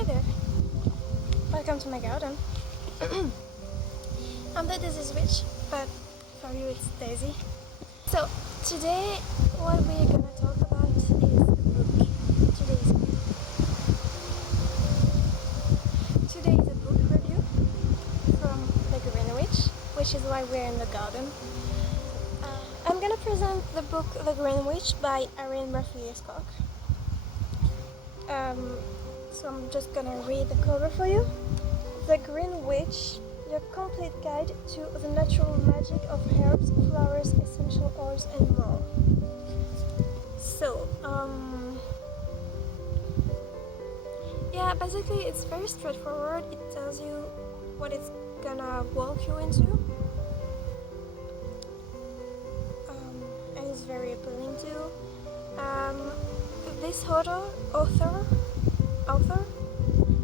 Hey there, welcome to my garden. I'm the Disease Witch, but for you it's Daisy. So today what we're gonna talk about is a book. Today is a book review from The Green Witch, which is why we're in the garden. I'm gonna present the book The Green Witch by Arin Murphy Hiscock. So I'm just gonna read the cover for you. The Green Witch, your complete guide to the natural magic of herbs, flowers, essential oils, and more. So, yeah, basically it's very straightforward. It tells you what it's gonna walk you into, and it's very appealing too.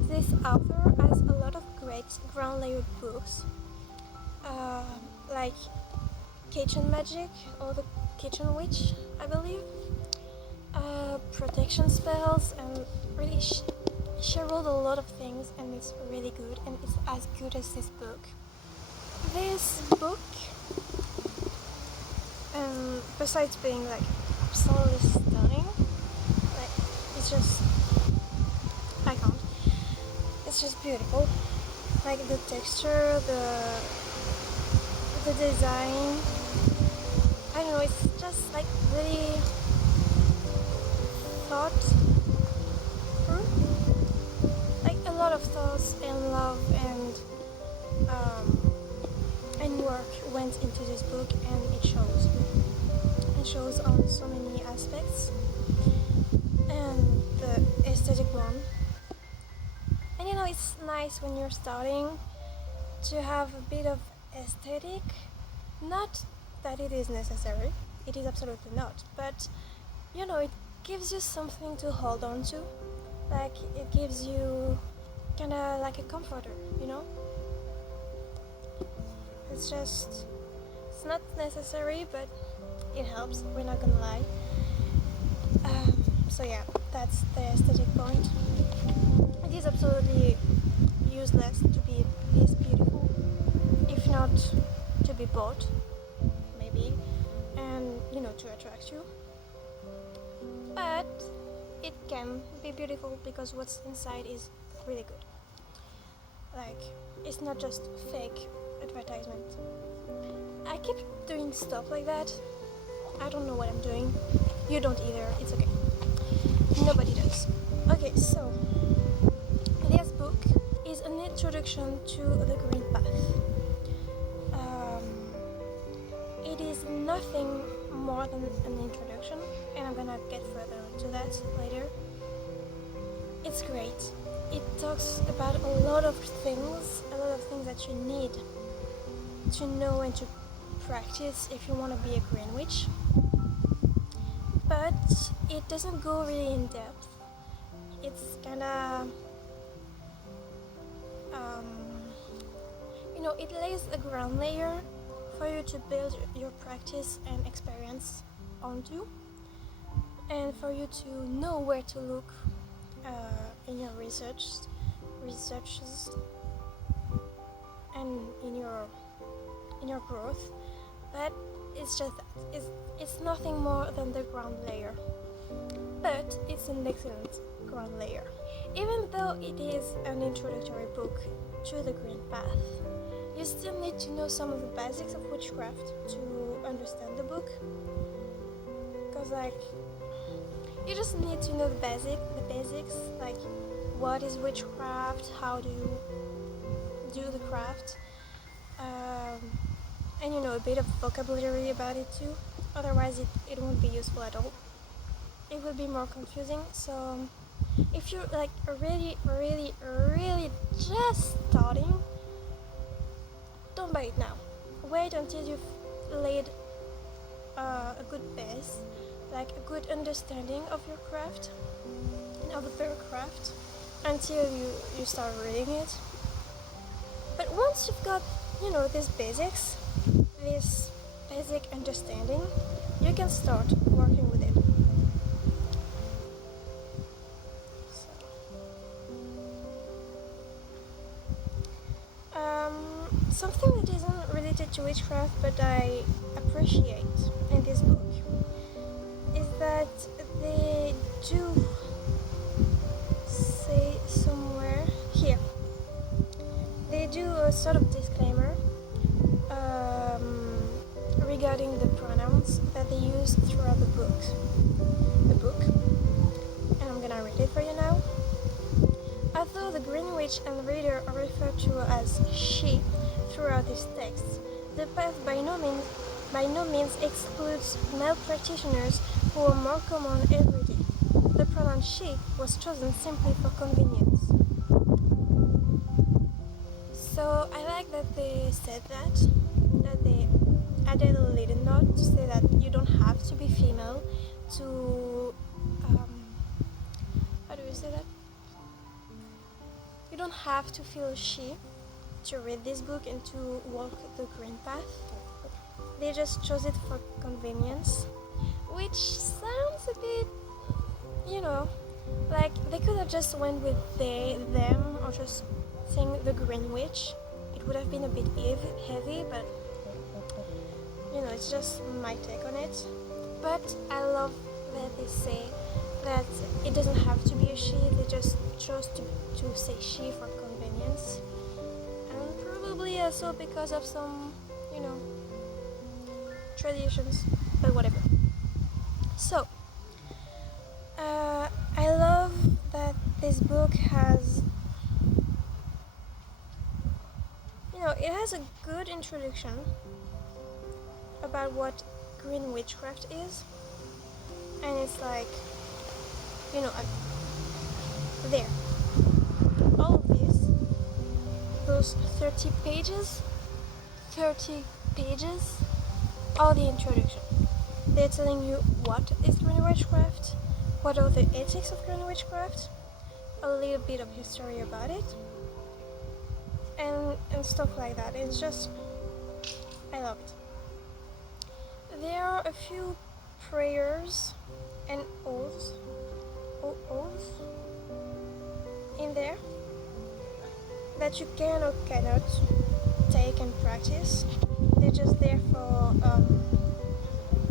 This author has a lot of great ground-layered books, like Kitchen Magic or The Kitchen Witch, I believe, protection spells, and really she wrote a lot of things, and it's really good, and it's as good as this book. This book, besides being like absolutely stunning, like it's just it's just beautiful. Like the texture, the design, I don't know, it's just like really thought through. Like a lot of thoughts and love and work went into this book, and it shows. It shows on so many aspects, and the aesthetic one. And you know, it's nice when you're starting to have a bit of aesthetic. Not that it is necessary, it is absolutely not, but you know, it gives you something to hold on to. Like it gives you kinda like a comforter, you know? It's not necessary, but it helps, we're not gonna lie. So yeah, that's the aesthetic point. It is absolutely useless to be this beautiful, if not to be bought, maybe, and you know, to attract you. But it can be beautiful because what's inside is really good. Like, it's not just fake advertisement. I keep doing stuff like that. I don't know what I'm doing. You don't either. It's okay. Nobody does. Okay, so this book is an introduction to the Green Path. It is nothing more than an introduction, and I'm gonna get further into that later. It's great. It talks about a lot of things that you need to know and to practice if you want to be a green witch. But it doesn't go really in depth. It's kinda, you know, it lays a ground layer for you to build your practice and experience onto, and for you to know where to look in your researches and in your growth. But it's just that. It's nothing more than the ground layer, but it's an excellent ground layer. Even though it is an introductory book to the Green Path, you still need to know some of the basics of witchcraft to understand the book. Because like, you just need to know the basics, like what is witchcraft, how do you do the craft, and you know, a bit of vocabulary about it too. Otherwise it won't be useful at all. It will be more confusing. So if you're like really just starting, don't buy it now. Wait until you've laid a good base, like a good understanding of your craft and of their craft, until you start reading it. But once you've got, you know, these basics, this basic understanding, you can start working with it. So, to witchcraft, but I appreciate in this book is that they do say somewhere here, they do a sort of disclaimer regarding the pronouns that they use throughout the book. And I'm gonna read it for you now. Although the Green Witch and Reader are referred to as she throughout this text, the path by no means excludes male practitioners who are more common every day. The pronoun she was chosen simply for convenience. So I like that they said that they added a little note to say that you don't have to be female to, how do you say that? You don't have to feel she to read this book and to walk the green path. They just chose it for convenience, which sounds a bit, like they could have just went with they, them, or just saying the Green Witch. It would have been a bit heavy, but it's just my take on it. But I love that they say that it doesn't have to be a she, they just chose to say she for convenience. And probably also because of some, traditions, but whatever. So, I love that this book has, it has a good introduction about what green witchcraft is, and it's like, there. All of these, those 30 pages, are the introduction. They're telling you what is green witchcraft, what are the ethics of green witchcraft, a little bit of history about it, and stuff like that. It's just, I love it. There are a few prayers and oaths in there that you can or cannot take and practice. They're just there for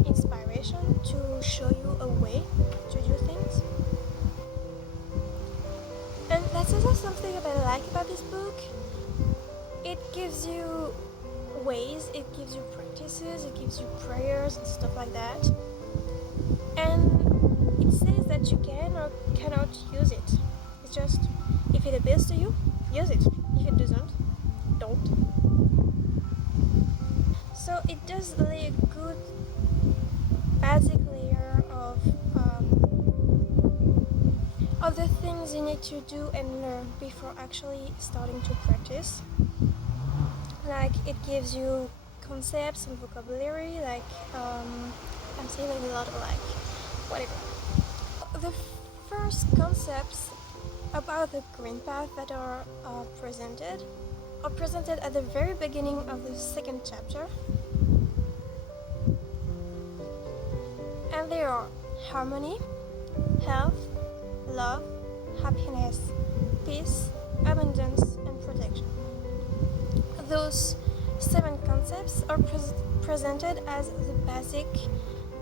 inspiration, to show you a way to do things. And that's also something that I like about this book. It gives you ways, it gives you practices, it gives you prayers and stuff like that. And it says that you can or cannot use it. It's just, if it appeals to you, use it. If it doesn't, don't. So it does lay a good basic layer of the things you need to do and learn before actually starting to practice. Like, it gives you concepts and vocabulary, like, I'm saying a lot of like, whatever. The first concepts about the green path that are presented at the very beginning of the second chapter. And they are harmony, health, love, happiness, peace, abundance, and protection. Those 7 concepts are presented as the basic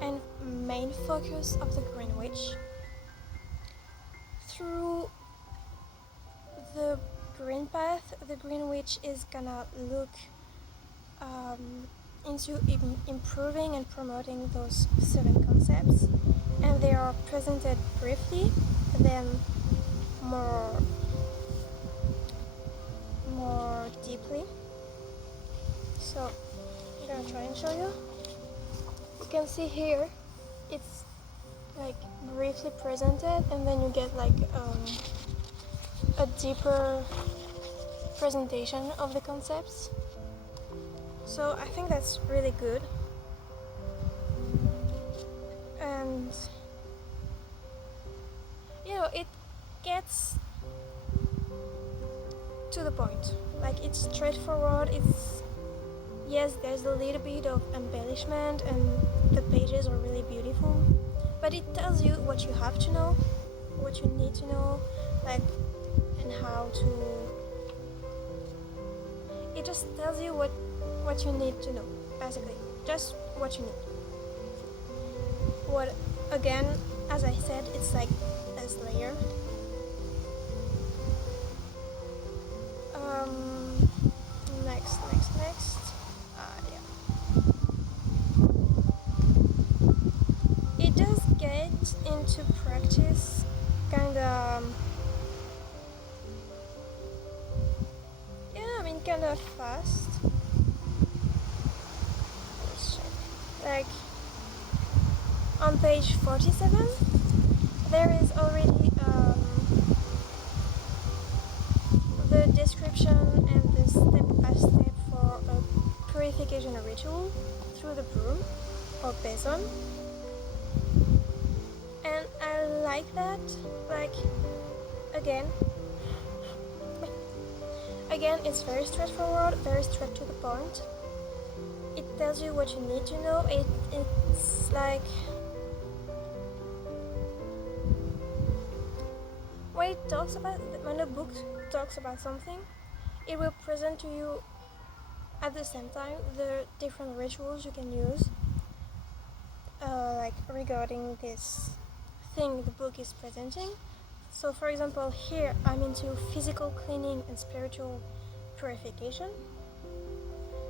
and main focus of the Green Witch. Through the green path, the Green Witch is gonna look into improving and promoting those 7 concepts, and they are presented briefly, then more deeply. So I'm gonna try and show you. You can see here it's like briefly presented, and then you get like a deeper presentation of the concepts. So I think that's really good. And it gets to the point. Like, it's straightforward. Yes, there's a little bit of embellishment, and the pages are really beautiful, but it tells you what you have to know, what you need to know, like, and how to. It just tells you what what you need to know, basically. Just what you need. What, again, as I said, it's like this layer. Next. Yeah. It does get into practice kind of fast. Let's check. Like on page 47, there is already the description and the step-by-step for a purification ritual through the broom or besom. And I like that. Like, again, it's very straightforward, very straight to the point. It tells you what you need to know. It's like when a book talks about something, it will present to you at the same time the different rituals you can use, like regarding this thing the book is presenting. So for example, here I'm into physical cleaning and spiritual purification.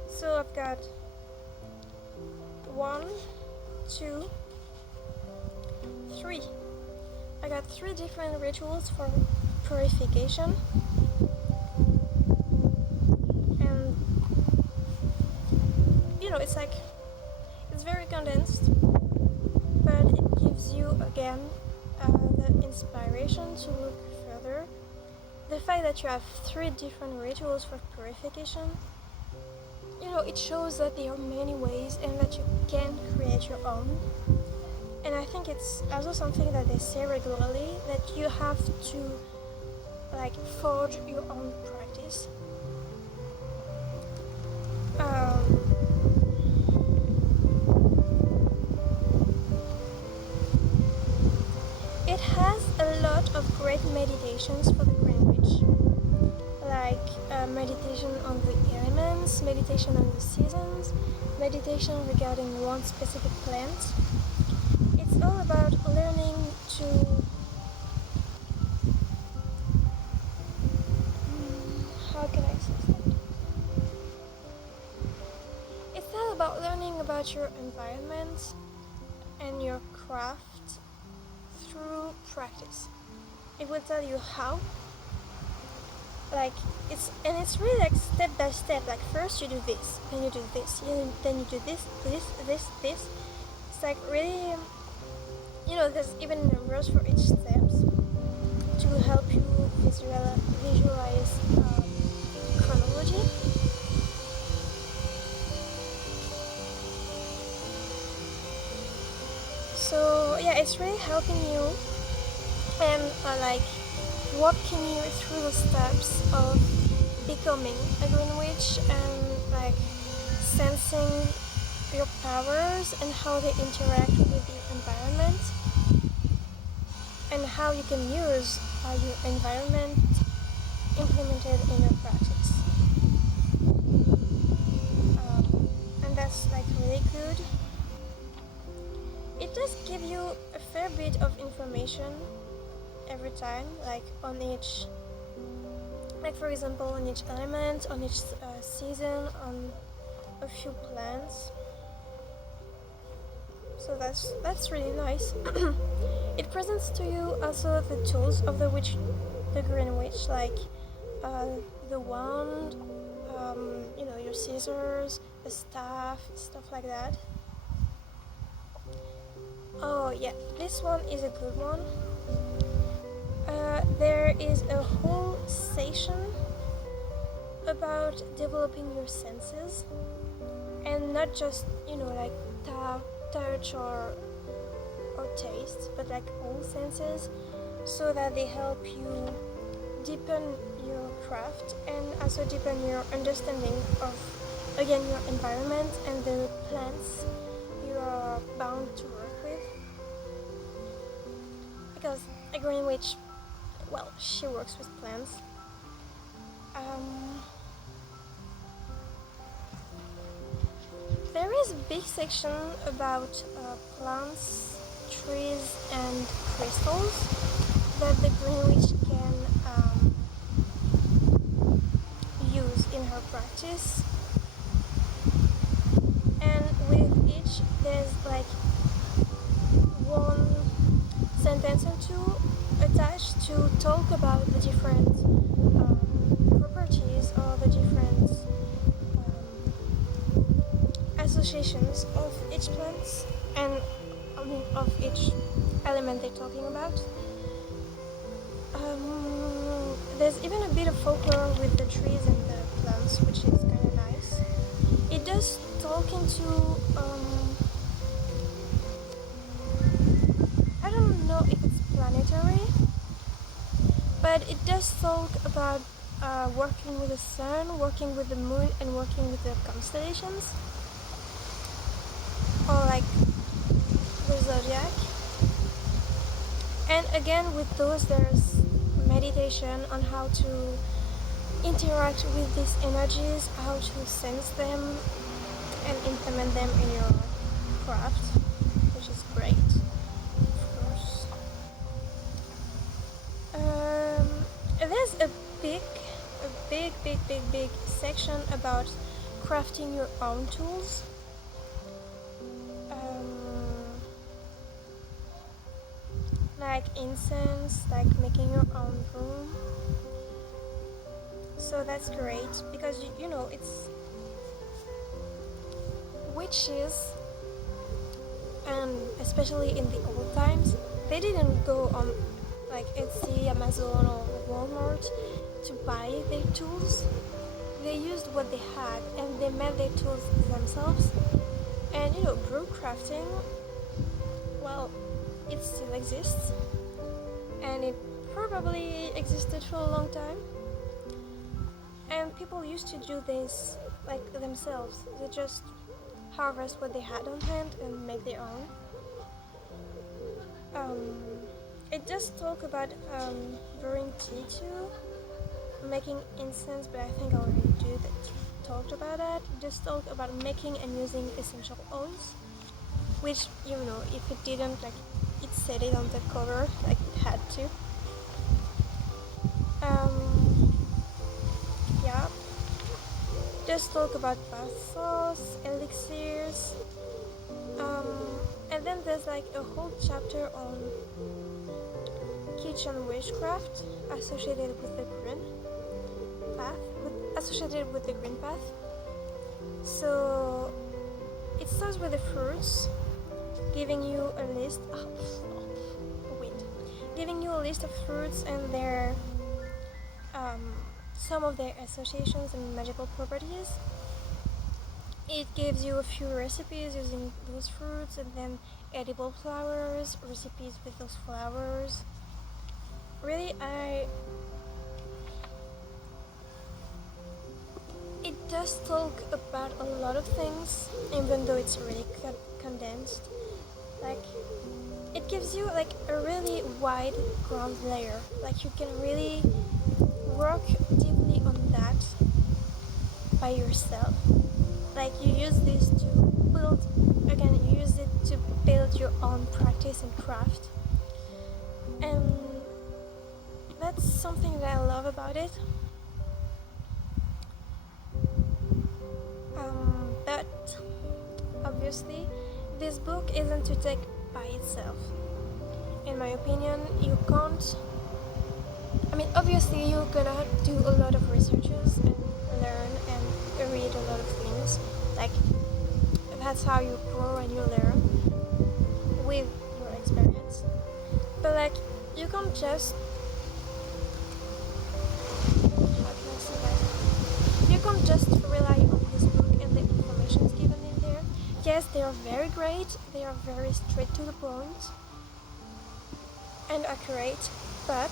So I've got 1, 2, 3. I got 3 different rituals for purification. And it's very condensed, but it gives you again the inspiration to look further. The fact that you have 3 different rituals for purification, it shows that there are many ways and that you can create your own. And I think it's also something that they say regularly, that you have to forge your own practice. It has a lot of great meditations for the Greenwich, like meditation on the elements, meditation on the seasons, meditation regarding one specific plant. It's all about learning to how can I say that? It's all about learning about your environment and your craft through practice. It will tell you how. It's really like step by step. Like first you do this, then you do this, then you do this. It's like really, there's even numbers for each steps to help you visualize chronology. So yeah, it's really helping you and walking you through the steps of becoming a Green Witch and sensing your powers and how they interact with your environment and how you can use your environment implemented in your practice. And that's really good. It does give you a fair bit of information every time, on each, for example, on each element, on each season, on a few plants. So that's really nice. It presents to you also the tools of the Green Witch, the wand, your scissors, the staff, stuff like that. Oh yeah, this one is a good one. There is a whole section about developing your senses, and not just touch or taste, but all senses, so that they help you deepen your craft and also deepen your understanding of again your environment and the plants you are bound to work with. Because a Green Witch, she works with plants. there is a big section about plants, trees, and crystals that the Green Witch can use in her practice. And with each, there's like one sentence or two attached to talk about the different properties or the different associations of each plant and of each element they're talking about. There's even a bit of folklore with the trees and the plants, which is kind of nice. It does talk into I don't know if it's planetary, but it does talk about working with the sun, working with the moon, and working with the constellations, or like the zodiac. And again, with those, there's meditation on how to interact with these energies, how to sense them and implement them in your craft, which is great, of course. There's a big section about crafting your own tools. Like incense, like making your own broom. So that's great because you know it's witches, and especially in the old times, they didn't go on like Etsy, Amazon, or Walmart to buy their tools. They used what they had and they made their tools themselves. And you know, broom crafting, well, it still exists, and it probably existed for a long time. And people used to do this like themselves. They just harvest what they had on hand and make their own. It does talk about brewing tea too, making incense, but I think I already talked about that. It does talk about making and using essential oils, which, you know, if it didn't, like, it said it on the cover, like it had to. Yeah. Just talk about bath salts, elixirs, and then there's like a whole chapter on kitchen witchcraft associated with the green path. So it starts with the fruits, giving you a list of fruits and their some of their associations and magical properties. It gives you a few recipes using those fruits, and then edible flowers, recipes with those flowers. Really, it does talk about a lot of things, even though it's really condensed. Like, it gives you like a really wide ground layer. Like, you can really work deeply on that by yourself. Like, you use this to build, again, you use it to build your own practice and craft. And that's something that I love about it. But obviously, this book isn't to take by itself. In my opinion, you can't. I mean, obviously, you're gonna do a lot of researches and learn and read a lot of things. Like, that's how you grow and you learn with your experience. But like, you can't just. How can I say that? You can't just rely on this book and the information given in there. Yes, they are very great. They are very straight to the point and accurate, but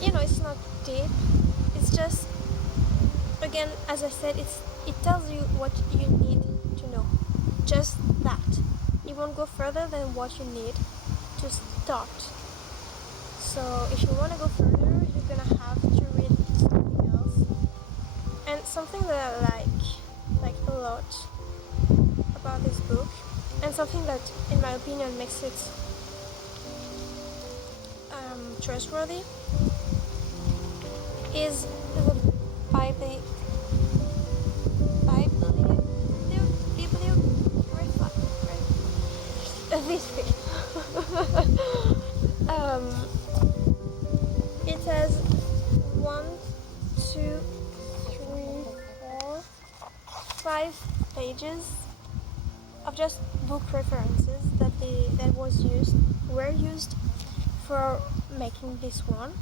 you know, it's not deep. It's just, again, as I said, it tells you what you need to know. Just that. It won't go further than what you need to start. So if you want to go further, you're gonna have to read something else. And something that I like a a lot about this book, and something that, in my opinion, makes it trustworthy is the Bible. This thing. It has 1, 2, 3, 4, 5 pages of just book references that were used for making this one.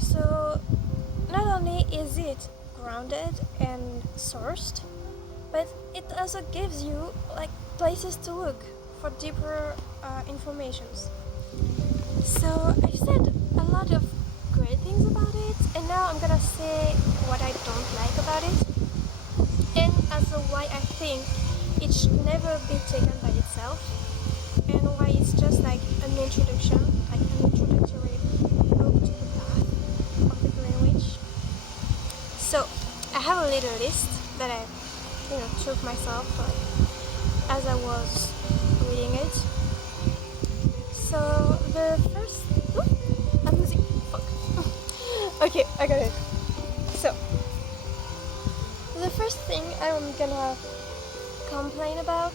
So not only is it grounded and sourced, but it also gives you like places to look for deeper informations. So I've said a lot of great things about it, and now I'm gonna say what I don't like about it, and also why I think it should never be taken by itself, and why it's just like an introduction, like an introductory book to the path of the Green Witch. So I have a little list that I took myself as I was reading it. So the first... I'm losing... Fuck. Okay, I got it. So, the first thing I'm gonna complain about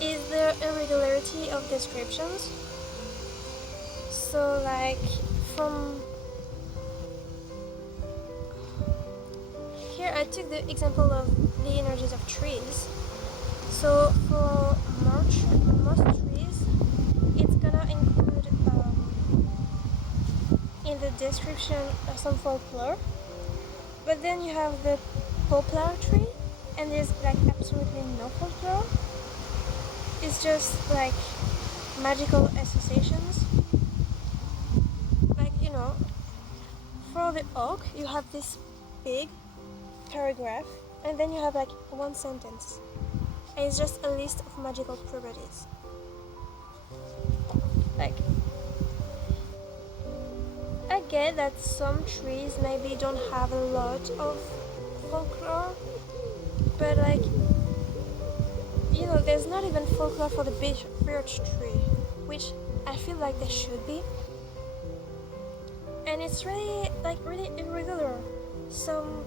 is the irregularity of descriptions. So, like, from... Here I took the example of the energies of trees. So, for most trees, it's gonna include in the description some folklore, but then you have the poplar tree, and there's like absolutely no folklore. It's just like magical associations. Like, for the oak, you have this big paragraph, and then you have like one sentence, and it's just a list of magical properties. Like, I get that some trees maybe don't have a lot of folklore, but like, there's not even folklore for the birch tree, which I feel like there should be. And it's really irregular. Some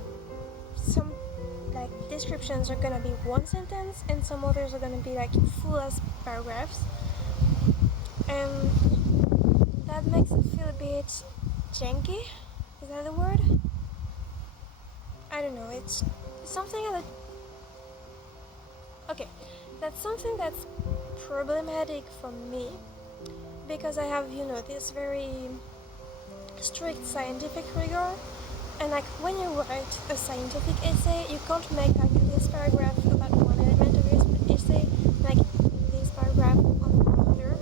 like descriptions are gonna be one sentence, and some others are gonna be like full as paragraphs, and that makes it feel a bit janky. Is that the word? I don't know. It's something that... Okay, that's something that's problematic for me, because I have this very strict scientific rigor, and like when you write a scientific essay, you can't make like this paragraph about one element of your essay, like this paragraph on another.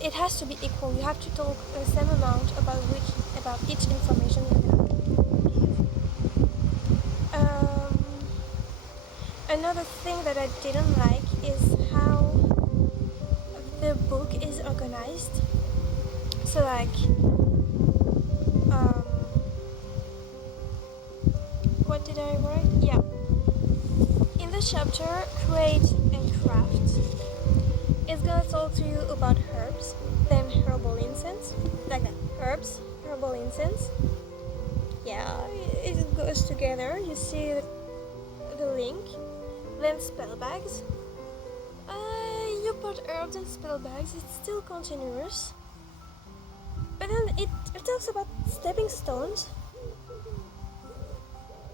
It has to be equal. You have to talk the same amount about each information you're gonna give. Another thing that I didn't like is how the book is organized. So like, what did I write? Yeah. In the chapter Create and Craft, it's gonna talk to you about herbs, then herbal incense, like that. Herbs, herbal incense. Yeah, it goes together. You see the link. Then spell bags. You put herbs in spell bags. It's still continuous. But then it talks about stepping stones.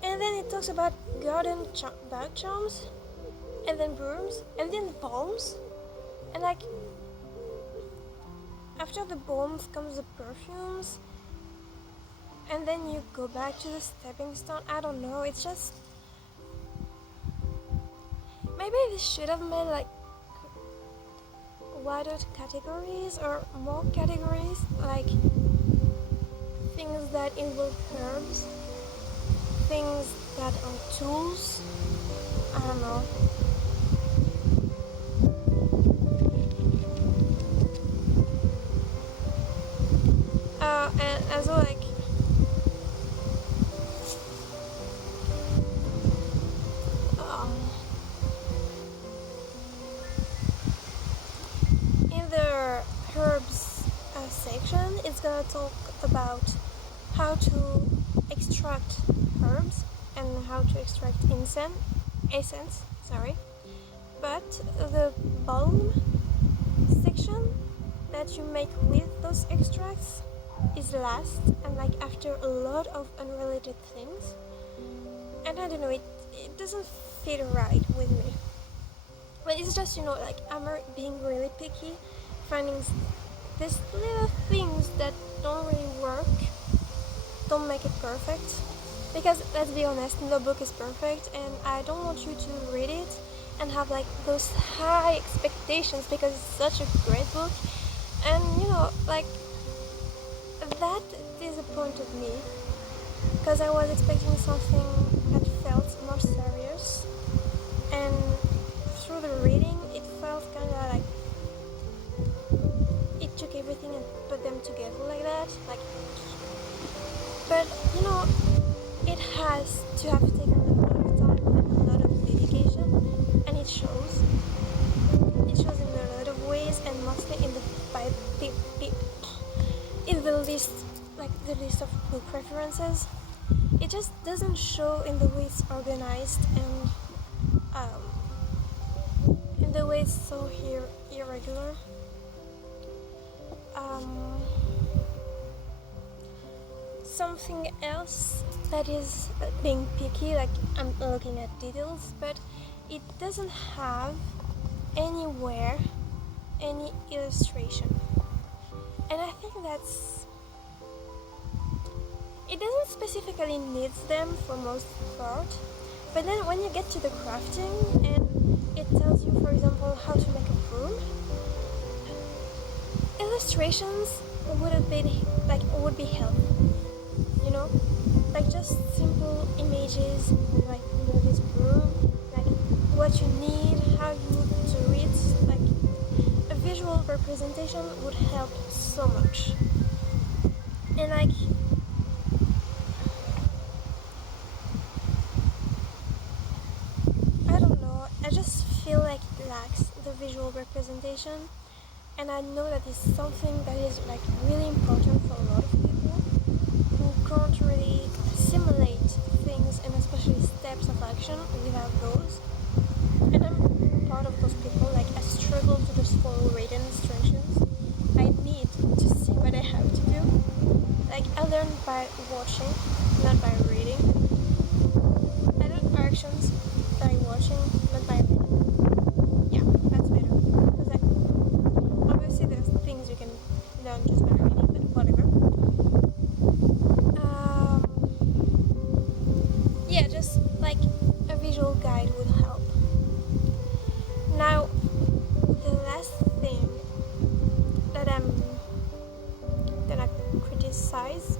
And then it talks about garden bag charms. And then brooms. And then balms. And like, after the balms comes the perfumes, and then you go back to the stepping stone. I don't know, it's just, maybe they should have made like wider categories or more categories, like things that involve herbs, things that are tools. I don't know. And as well, like, talk about how to extract herbs and how to extract essence, sorry. But the balm section that you make with those extracts is last, and like after a lot of unrelated things, and I don't know, it doesn't fit right with me. But it's just, like I'm being really picky, finding these little things that don't really work, don't make it perfect. Because let's be honest, no book is perfect, and I don't want you to read it and have like those high expectations because it's such a great book, and like that disappointed me because I was expecting something that felt more serious, and through the reading it felt kind of like it took everything and put them together like that, like. But it has to have taken a lot of time and a lot of dedication, and it shows. It shows in a lot of ways, and mostly in the list, like the list of book references. It just doesn't show in the way it's organized, and in the way it's so irregular. Something else that is being picky, like I'm looking at details, but it doesn't have anywhere any illustration, and I think it doesn't specifically need them for most part, but then when you get to the crafting and it tells you, for example, how to make a broom, illustrations would be helpful. Like just simple images, like this broom, like what you need, how you do it, like a visual representation would help so much. And like I don't know, I just feel like it lacks the visual representation, and I know that is something that is like really important for a lot of people who can't really simulate things, and especially steps of action without those. And I'm part of those people. Like I struggle to just follow written instructions. I need to see what I have to do. Like I learn by watching, not by reading. I learn actions by watching, not by reading. Yeah, that's better. Because like obviously there's things you can learn just by reading, but whatever. Yeah, just like a visual guide would help. Now, the last thing that I'm gonna criticize,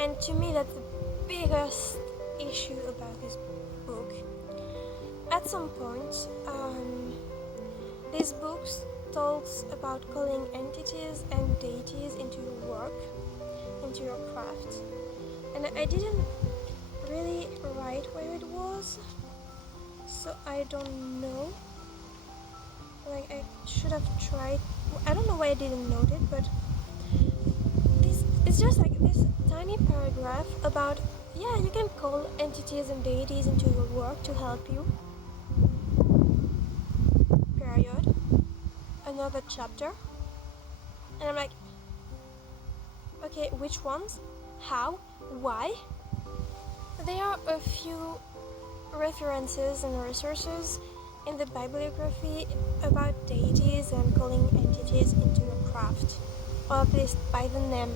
and to me that's the biggest issue about this book. At some point, this book talks about calling entities and deities into your work, into your craft, and I didn't really write where it was, so I don't know. Like I should have tried. I don't know why I didn't note it, but it's just like this tiny paragraph about you can call entities and deities into your work to help you. Period. Another chapter, and I'm like, okay, which ones? How? Why? There are a few references and resources in the bibliography about deities and calling entities into your craft, or at least by the name.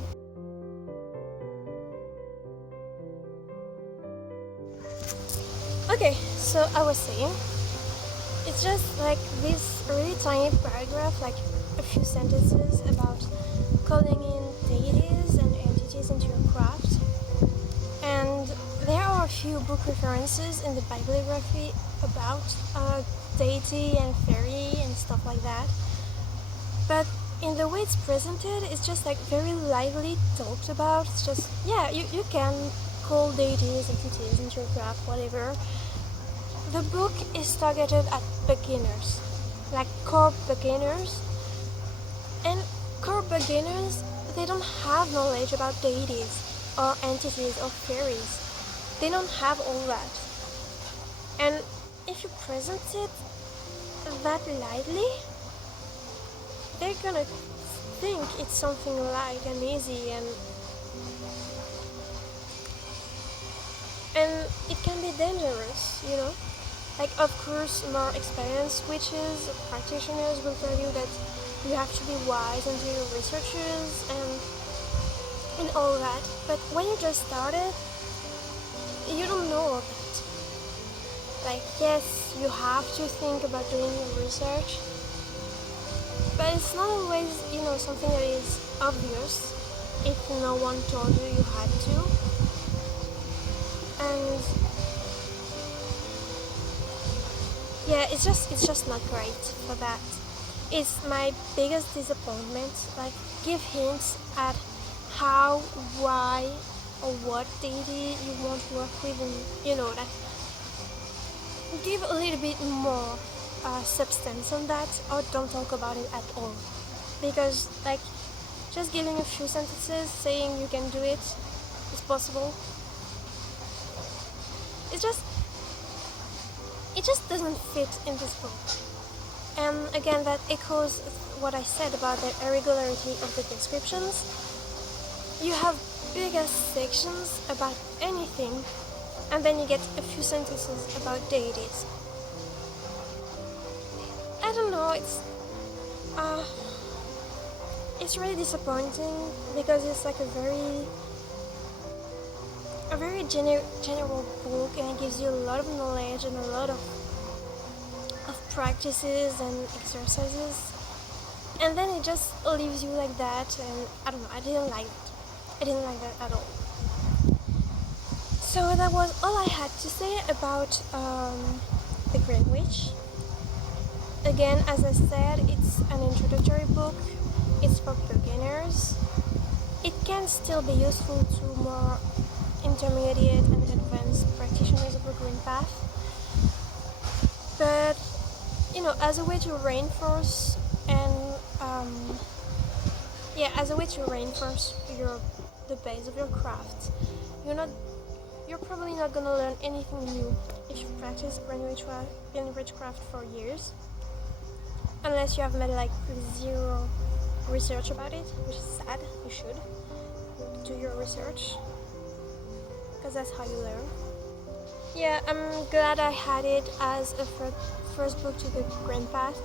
Okay, so I was saying, it's just like this really tiny paragraph, like a few sentences about calling in deities and entities into your craft, and there are a few book references in the bibliography about deity and fairy and stuff like that, but in the way it's presented, it's just like very lightly talked about. It's just, you can call deities, entities into your craft, whatever. The book is targeted at beginners, like core beginners, and core beginners they don't have knowledge about deities or entities or fairies. They don't have all that. And if you present it that lightly, they're gonna think it's something light and easy, and it can be dangerous, you know. Like, of course, more experienced witches, practitioners will tell you that you have to be wise and do your researches and all that. But when you just started, you don't know all that. Like, yes, you have to think about doing your research, but it's not always, you know, something that is obvious if no one told you you had to. And yeah, it's just not great for that. It's my biggest disappointment. Like, give hints at how, why, or what deity you want to work with, and you know, that give a little bit more substance on that, or don't talk about it at all. Because, like, just giving a few sentences saying you can do it, it's possible, it just doesn't fit in this book. And again, that echoes what I said about the irregularity of the descriptions. You have bigger sections about anything, and then you get a few sentences about deities. I don't know, it's really disappointing, because it's like a very general book, and it gives you a lot of knowledge and a lot of practices and exercises, and then it just leaves you like that. And I don't know, I didn't like that at all. So that was all I had to say about The Great Witch. Again, as I said, it's an introductory book. It's for beginners. It can still be useful to more intermediate and advanced practitioners of the green path. But, you know, as a way to reinforce the base of your craft, you're probably not gonna learn anything new if you practice green witchcraft for years, unless you have made like zero research about it, which is sad. You should do your research, because that's how you learn. Yeah, I'm glad I had it as a first book to the Green Path,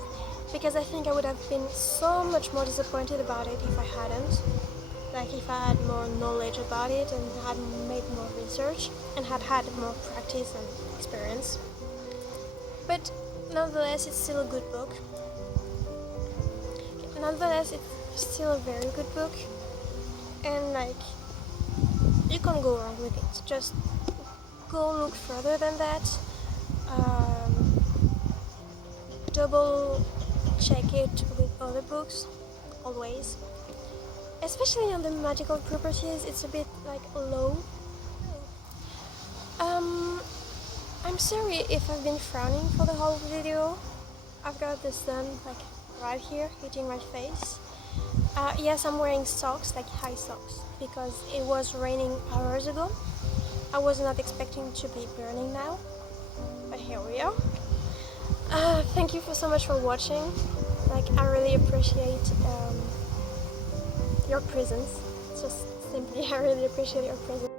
because I think I would have been so much more disappointed about it if I hadn't. Like, if I had more knowledge about it and had made more research and had more practice and experience. But nonetheless, it's still a good book. Nonetheless, it's still a very good book, and like, you can't go wrong with it. Just go look further than that. Double check it with other books, always. Especially on the magical properties, it's a bit like low. I'm sorry if I've been frowning for the whole video. I've got the sun like right here hitting my face. Yes, I'm wearing socks, like high socks, because it was raining hours ago. I was not expecting to be burning now, but here we are. Thank you so much for watching. Like, I really appreciate your presence. Just simply, I really appreciate your presence.